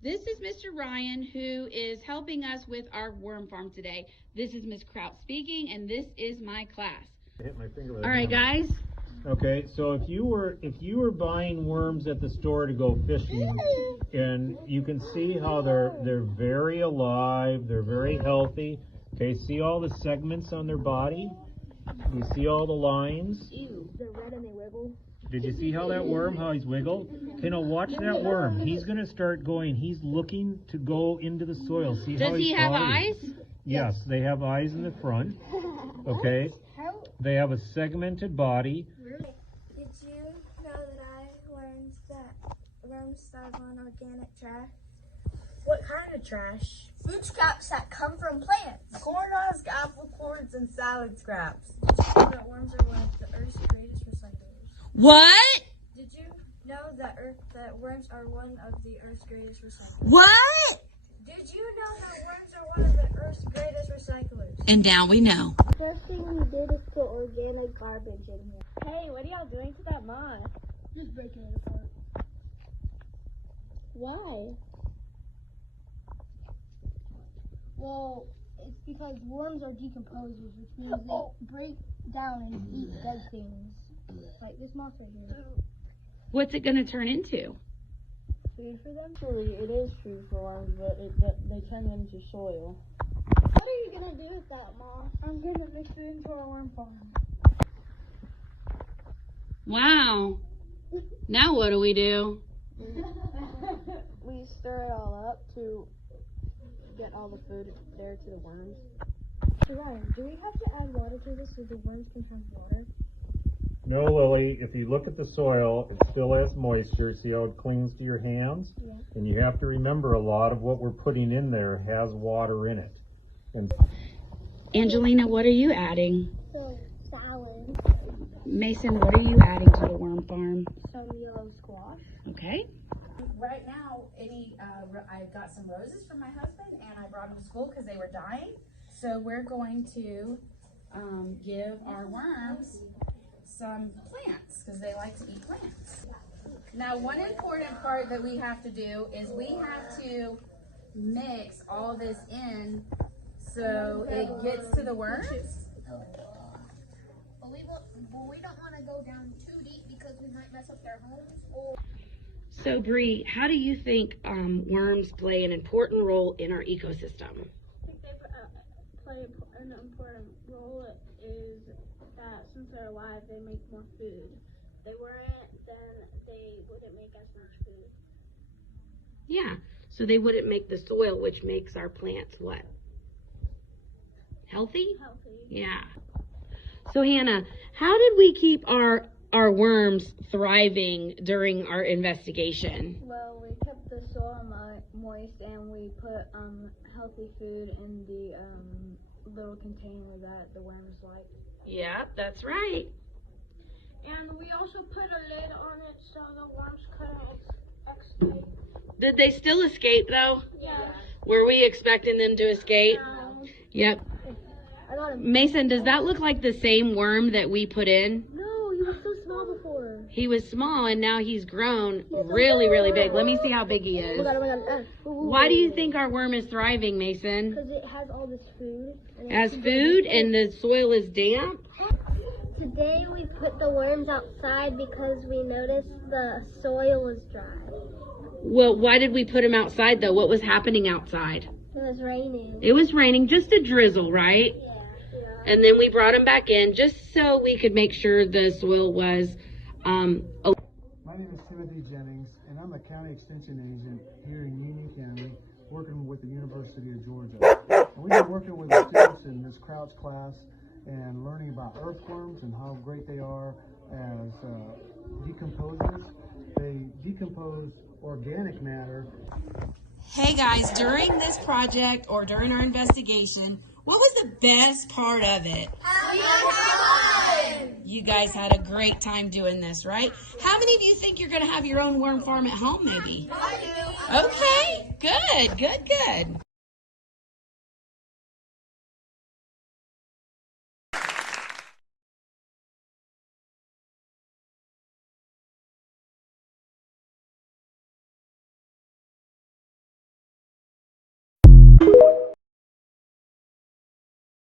This is Mr. Ryan, who is helping us with our worm farm today. This is Ms. Krout speaking, and this is my class. I hit my finger with All right, guys. Okay, so if you were buying worms at the store to go fishing, and you can see how they're very alive, they're very healthy. Okay, see all the segments on their body? You see all the lines? Ew. They're red and they wiggle. Did you see how that worm, how he's wiggled? Okay, now watch that worm. He's gonna start going. He's looking to go into the soil. See how Does he have eyes? Yes, they have eyes in the front. Okay. They have a segmented body. Did you know that I learned that worms thrive on organic trash? What kind of trash? Food scraps that come from plants. Corn husks, apple cores, and salad scraps. Did you know that worms are one of the Earth's greatest recyclers? What? Did you know that worms are one of the Earth's greatest recyclers? What? Did you know that worms are one of the Earth's greatest recyclers? And now we know. First thing we did is put organic garbage in here. Hey, what are y'all doing to that moss? Just breaking it apart. Why? Well, it's because worms are decomposers, which means they break down and eat dead things. Like this moss right here. What's it going to turn into? Food for them? Actually, it is food for worms, but they turn into soil. What are you gonna do with that moss? I'm gonna mix it into our worm farm. Wow. Now what do we do? We stir it all up to get all the food there to the worms. So Ryan, do we have to add water to this so the worms can have water? No, Lily, if you look at the soil, it still has moisture. See how it clings to your hands? Yeah. And you have to remember a lot of what we're putting in there has water in it. And Angelina, what are you adding? So, salad. Mason, what are you adding to the worm farm? Some yellow squash. Okay. Right now, I got some roses from my husband, and I brought them to school because they were dying. So we're going to give our worms some plants because they like to eat plants. Now, one important part that we have to do is we have to mix all this in so it gets to the worms. But we don't want to go down too deep because we might mess up their homes. So, Bree, how do you think worms play an important role in our ecosystem? I think they play an important role is that since they're alive, they make more food. If they weren't, then they wouldn't make as much food. Yeah, so they wouldn't make the soil, which makes our plants what? Healthy? Healthy. Yeah. So, Hannah, how did we keep our worms thriving during our investigation? Well, we kept the soil moist and we put healthy food in the little container that the worms like. Yeah, that's right. And we also put a lid on it so the worms couldn't escape. Did they still escape, though? Yeah. Were we expecting them to escape? Yep. I got him. Mason, does that look like the same worm that we put in? No, he was so small before. He was small, and now he's grown really, really big. Let me see how big he is. Why do you think our worm is thriving, Mason? Because it has all this food. It has food, and the soil is damp? Today we put the worms outside because we noticed the soil was dry. Well, why did we put them outside, though? What was happening outside? It was raining. It was raining, just a drizzle, right? Yeah. And then we brought them back in just so we could make sure the soil was My name is Timothy Jennings, and I'm a county extension agent here in Union County, working with the University of Georgia. And we've been working with the students in Ms. Krout's class and learning about earthworms and how great they are as decomposers. They decompose organic matter. Hey guys, during this project or during our investigation, what was the best part of it? You guys had a great time doing this, right? How many of you think you're going to have your own worm farm at home, maybe? I do. Okay, good, good, good. Bye.